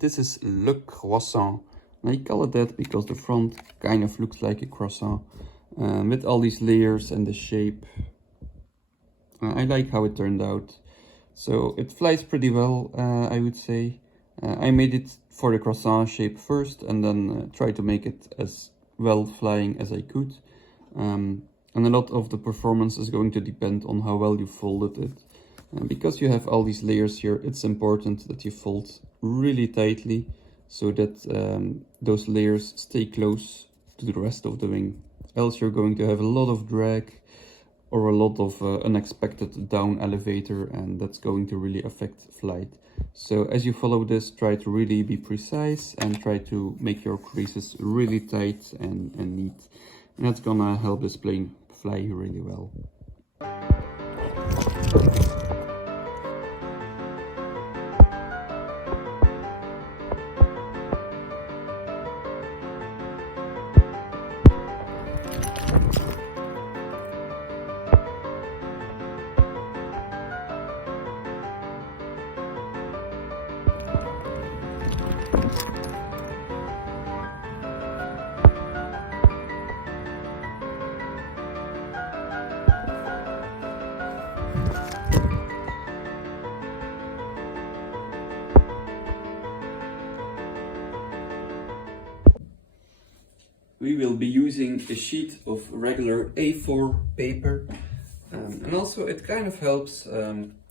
This is le croissant. And I call it that because the front kind of looks like a croissant with all these layers and the shape. I like how it turned out. So it flies pretty well, I would say. I made it for the croissant shape first and then tried to make it as well flying as I could. And a lot of the performance is going to depend on how well you folded it. And because you have all these layers here, it's important that you fold really tightly so that those layers stay close to the rest of the wing. Else you're going to have a lot of drag or a lot of unexpected down elevator, and that's going to really affect flight. So as you follow this, try to really be precise and try to make your creases really tight and neat. And that's gonna help this plane fly really well. We will be using a sheet of regular A4 paper, and also it kind of helps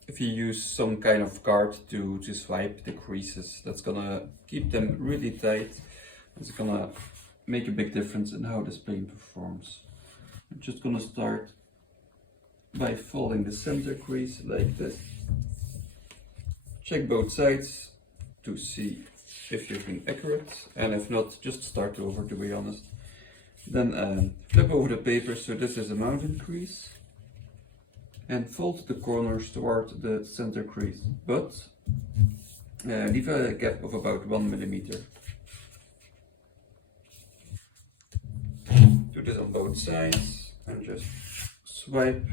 if you use some kind of card to swipe the creases. That's gonna keep them really tight. It's gonna make a big difference in how this plane performs. I'm just gonna start by folding the center crease like this. Check both sides to see if you've been accurate, and if not, just start over, to be honest. Then flip over the paper, so this is a mountain crease, and fold the corners toward the center crease, but leave a gap of about 1 millimeter. Do this on both sides and just swipe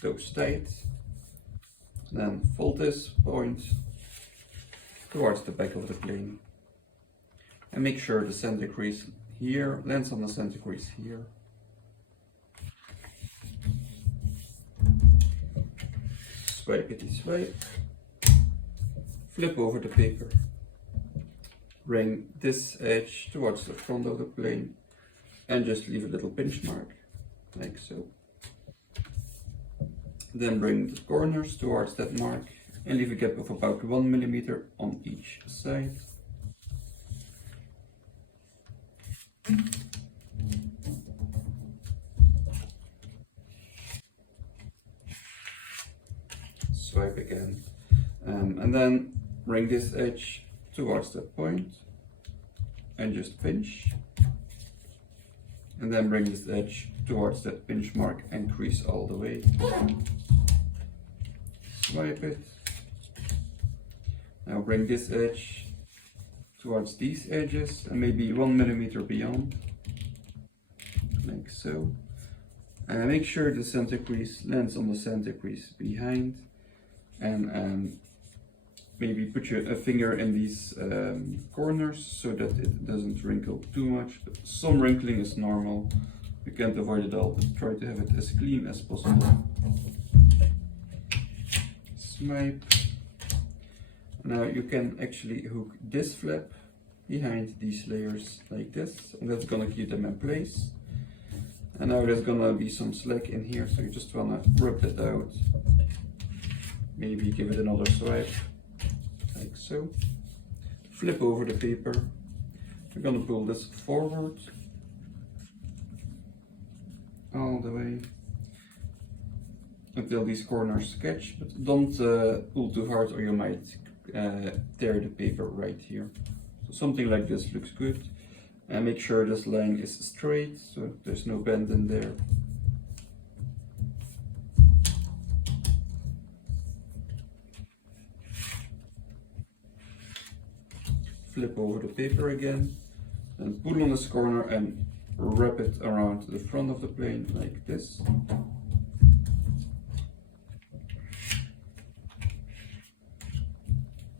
those tight. Then fold this point towards the back of the plane and make sure the center crease here lands on the center crease here. Swipety swipe, flip over the paper, bring this edge towards the front of the plane and just leave a little pinch mark, like so. Then bring the corners towards that mark and leave a gap of about 1 millimeter on each side. Swipe again, and then bring this edge towards that point and just pinch, and then bring this edge towards that pinch mark and crease all the way. Swipe it. Now bring this edge towards these edges and maybe 1 millimeter beyond, like so. And make sure the center crease lands on the center crease behind, and maybe put a finger in these corners so that it doesn't wrinkle too much. But some wrinkling is normal, you can't avoid it all, but try to have it as clean as possible. Swipe. Now you can actually hook this flap behind these layers like this, and that's gonna keep them in place. And now there's gonna be some slack in here, so you just wanna rub that out. Maybe give it another swipe, like so. Flip over the paper. We're gonna pull this forward all the way until these corners catch, but don't pull too hard or you might tear the paper right here. So something like this looks good. And make sure this line is straight, so there's no bend in there. Flip over the paper again, and pull on this corner and wrap it around the front of the plane like this.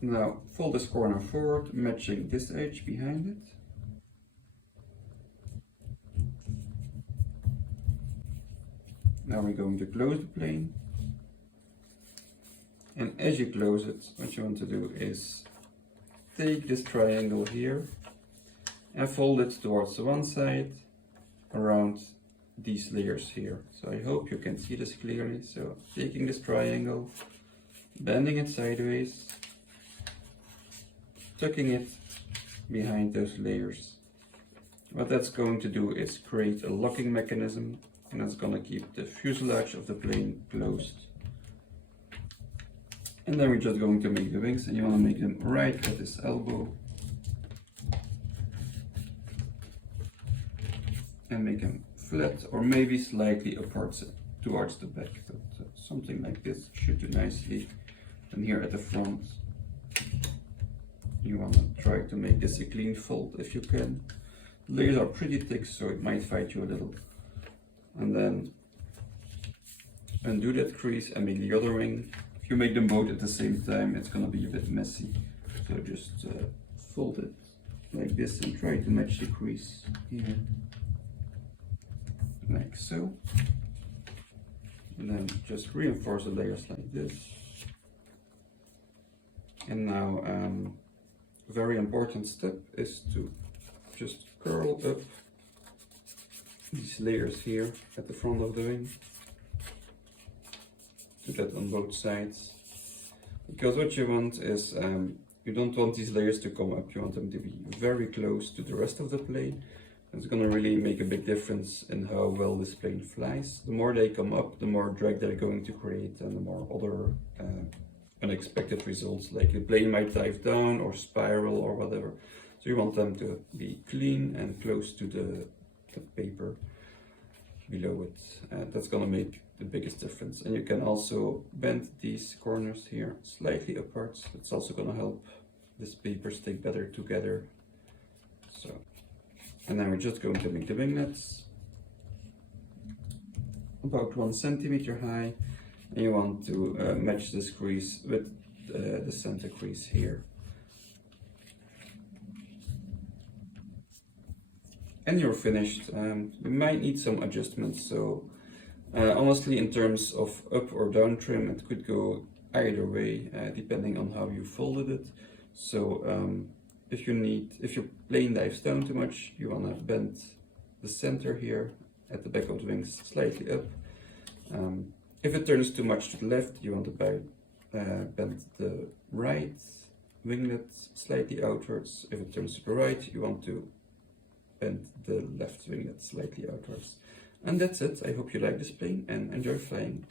Now fold this corner forward, matching this edge behind it. Now we're going to close the plane. And as you close it, what you want to do is take this triangle here and fold it towards the one side around these layers here. So I hope you can see this clearly. So taking this triangle, bending it sideways, tucking it behind those layers. What that's going to do is create a locking mechanism, and that's going to keep the fuselage of the plane closed. And then we're just going to make the wings, and you want to make them right at this elbow. And make them flat, or maybe slightly apart towards the back, but something like this should do nicely. And here at the front, you want to try to make this a clean fold if you can. The layers are pretty thick, so it might fight you a little. And then undo that crease and make the other wing. If you make them both at the same time, it's going to be a bit messy. So just fold it like this and try to match the crease here. Like so. And then just reinforce the layers like this. And now a very important step is to just curl up these layers here at the front of the wing. Do that on both sides. Because what you want is, you don't want these layers to come up, you want them to be very close to the rest of the plane. It's going to really make a big difference in how well this plane flies. The more they come up, the more drag they're going to create, and the more other unexpected results, like the plane might dive down or spiral or whatever. So you want them to be clean and close to the paper below it. That's going to make the biggest difference. And you can also bend these corners here slightly apart. It's also going to help this paper stick better together. So, and then we're just going to make the winglets about 1 centimeter high. And you want to match this crease with the center crease here. And you're finished. You might need some adjustments. So honestly, in terms of up or down trim, it could go either way, depending on how you folded it. So if your plane dives down too much, you want to bend the center here at the back of the wings slightly up. If it turns too much to the left, you want to bend the right winglet slightly outwards. If it turns to the right, you want to bend the left winglet slightly outwards. And that's it. I hope you like this plane and enjoy flying.